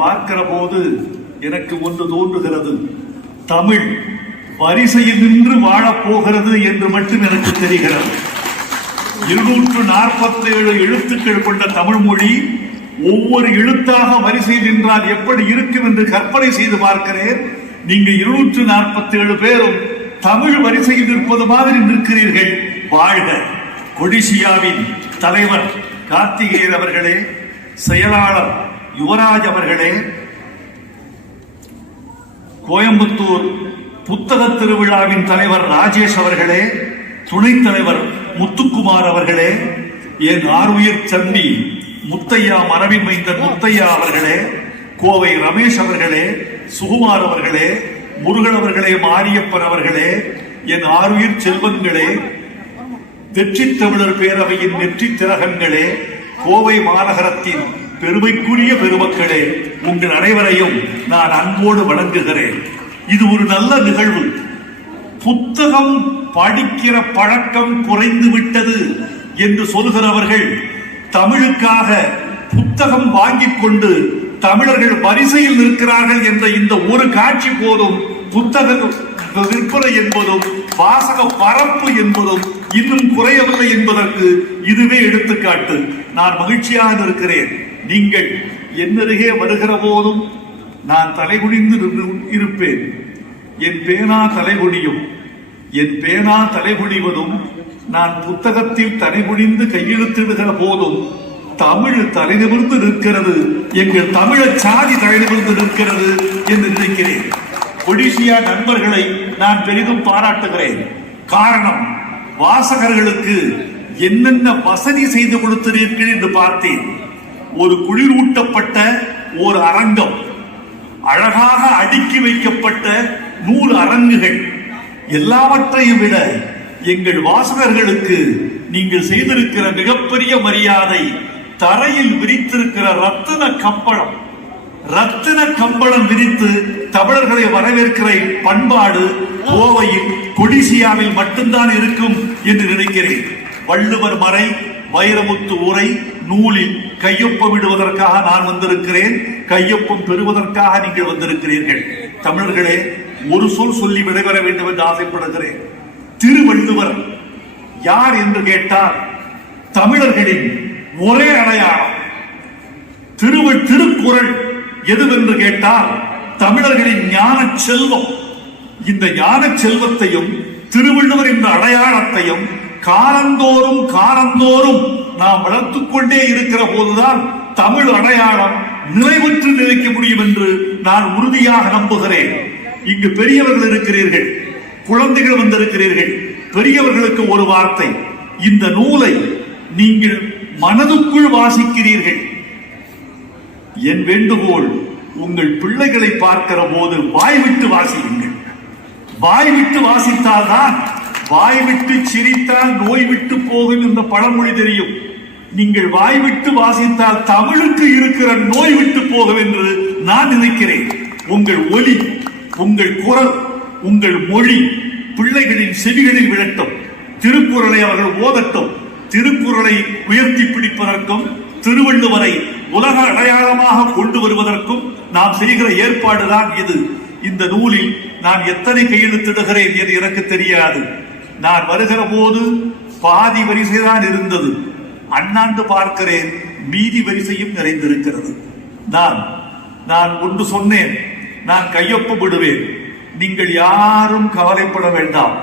பார்க்கிற போது எனக்கு ஒன்று தோன்றுகிறது. தமிழ் வரிசையில் நின்று வாழப்போகிறது என்று மட்டும் எனக்கு தெரிகிறது. 247 எழுத்துக்கள் கொண்ட தமிழ் மொழி ஒவ்வொரு எழுத்தாக வரிசையில் நின்றால் எப்படி இருக்கும் என்று கற்பனை செய்து பார்க்கிறேன். நீங்க 247 பேரும் தமிழ் வரிசையில் நிற்பது மாதிரி நிற்கிறீர்கள். வாழ்க! கொடிசியாவின் தலைவர் கார்த்திகேயன் அவர்களே, செயலாளர் யுவராஜ் அவர்களே, கோயம்புத்தூர் புத்தக திருவிழாவின் தலைவர் ராஜேஷ் அவர்களே, துணைத் தலைவர் முத்துக்குமார் அவர்களே, என் ஆர்வீர் தம்பி முத்தையா மரபின் மைந்தன் முத்தையா அவர்களே, கோவை ரமேஷ் அவர்களே, சுகுமார் அவர்களே, முருகன் அவர்களே, மாரியப்பன் அவர்களே, என் ஆர்வீர் செல்வங்களே, வெற்றி தமிழர் பேரவையின் வெற்றி திலகங்களே, கோவை மாநகரத்தின் பெருமைக்குரிய பெருமக்களே, உங்கள் அனைவரையும் நான் அன்போடு வணங்குகிறேன். இது ஒரு நல்ல நிகழ்வு. புத்தகம் படிக்கிற பழக்கம் குறைந்து விட்டது என்று சொல்கிறவர்கள் தமிழுக்காக புத்தகம் வாங்கிக் கொண்டு தமிழர்கள் வரிசையில் நிற்கிறார்கள் என்ற இந்த ஒரு காட்சி போதும் புத்தக விற்பனை என்பதும் வாசக பரப்பு என்பதும் இன்னும் குறையவில்லை என்பதற்கு இதுவே எடுத்துக்காட்டு. நான் மகிழ்ச்சியாக இருக்கிறேன். நீங்கள் என்னருகே வருகிற போதும் நான் தலைகுனிந்து இருப்பேன். என் பேனா தலைகுனியும். என் பேனா தலைகுனிவதும் நான் புத்தகத்தில் தலைகுனிந்து கையெழுத்திடுகிற போதும் தமிழ் தலைநிமிர்ந்து நிற்கிறது, எங்கள் தமிழ சாதி தலைநிமிர்ந்து நிற்கிறது என்று நினைக்கிறேன். கொடிசியா நண்பர்களை நான் பெரிதும் பாராட்டுகிறேன். காரணம், வாசகர்களுக்கு என்னென்ன வசதி செய்து கொடுத்திருக்கிறேன் என்று பார்த்தேன். ஒரு குளிரூட்டப்பட்ட ஒரு அரங்கம், அழகாக அடுக்கி வைக்கப்பட்ட நூல் அரங்குகள், எல்லாவற்றையும் விட எங்கள் வாசகர்களுக்கு நீங்கள் செய்திருக்கிற மிகப்பெரிய மரியாதை தரையில் விரித்திருக்கிற ரத்தின கம்பளம் விரித்து தமிழர்களை வரவேற்கிற பண்பாடு கோவையில் கொடிசியாவில் மட்டும்தான் இருக்கும் என்று நினைக்கிறேன். வள்ளுவர் மறை வைரமுத்து உரை நூலில் கையொப்பமிடுவதற்காக நான் வந்திருக்கிறேன். கையொப்பம் பெறுவதற்காக நீங்கள் வந்திருக்கிறீர்கள். தமிழர்களே, ஒரு சொல் சொல்லி விடைபெற வேண்டும் என்று ஆசைப்படுகிறேன். திருவள்ளுவர் யார் என்று கேட்டால் தமிழர்களின் ஒரே அடையாளம். திருக்குறள் எதுவென்று கேட்டால் தமிழர்களின் ஞான செல்வம். இந்த ஞான செல்வத்தையும் திருவள்ளுவர் என்ற அடையாளத்தையும் காலந்தோறும் நாம் வளர்த்துக் கொண்டே இருக்கிற போதுதான் தமிழ் அடையாளம் நிறைவுற்று நிலைக்க முடியும் என்று நான் உறுதியாக நம்புகிறேன். இங்கு பெரியவர்கள் இருக்கிறீர்கள், குழந்தைகள் வந்திருக்கிறீர்கள். பெரியவர்களுக்கு ஒரு வார்த்தை, இந்த நூலை நீங்கள் மனதுக்குள் வாசிக்கிறீர்கள். என் வேண்டுகோள், உங்கள் பிள்ளைகளை பார்க்கிற போது வாய்விட்டு வாசியுங்கள். வாய்விட்டு வாசித்தால்தான், வாய்விட்டு சிரித்தால் நோய் விட்டு போகும் என்ற பழமொழி தெரியும். நீங்கள் வாய்விட்டு வாசித்தால் தமிழுக்கு இருக்கிற நோய் விட்டு போகும் என்று நான் நினைக்கிறேன். உங்கள் ஒலி, உங்கள் குரல், உங்கள் மொழி பிள்ளைகளின் செவிகளில் விழட்டும். திருக்குறளை அவர்கள் ஓதட்டும். திருக்குறளை உயர்த்தி பிடிப்பதற்கும் திருவள்ளுவரை உலக அடையாளமாக கொண்டு வருவதற்கும் நாம் செய்கிற ஏற்பாடுதான் இது. இந்த நூலில் நான் எத்தனை கையெழுத்திடுகிறேன் என்று எனக்கு தெரியாது. நான் வருகிற போது பாதி வரிசைதான் இருந்தது. அண்ணாண்டு பார்க்கிறேன், மீதி வரிசையும் நிறைந்திருக்கிறது. நான் ஒன்று சொன்னேன், நான் கையொப்பமிடுவேன். நீங்கள் யாரும் கவலைப்பட வேண்டாம்.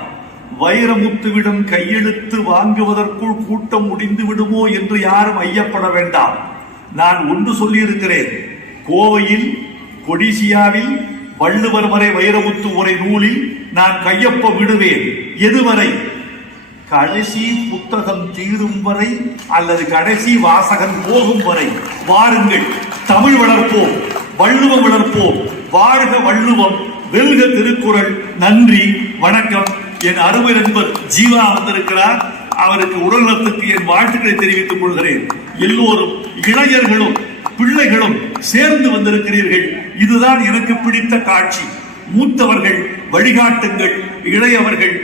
வைரமுத்துவிடம் கையெழுத்து வாங்குவதற்குள் கூட்டம் முடிந்து விடுமோ என்று யாரும் ஐயப்பட வேண்டாம். நான் ஒன்று சொல்லி இருக்கிறேன், கோவையில் கொடிசியாவில் வள்ளுவர் வரை வைரமுத்து உரை நூலில் நான் கையொப்பம் விடுவேன். எதுவரை? கடைசி புத்தகம் தீரும் வரை அல்லது கடைசி வாசகன் போகும் வரை. வாருங்கள், தமிழ் வளர்ப்போம், வள்ளுவம் வளர்ப்போம். வாழ்க வள்ளுவம், வெல்க திருக்குறள். நன்றி, வணக்கம். என் அருமை நண்பர் ஜீவா வந்திருக்கிறார். அவருக்கு உடல்நலத்துக்கு என் வாழ்த்துக்களை தெரிவித்துக் கொள்கிறேன். எல்லோரும் இளைஞர்களும் பிள்ளைகளும் சேர்ந்து வந்திருக்கிறீர்கள். இதுதான் எனக்கு பிடித்த காட்சி. மூத்தவர்கள் வழிகாட்டுங்கள், இளையவர்கள்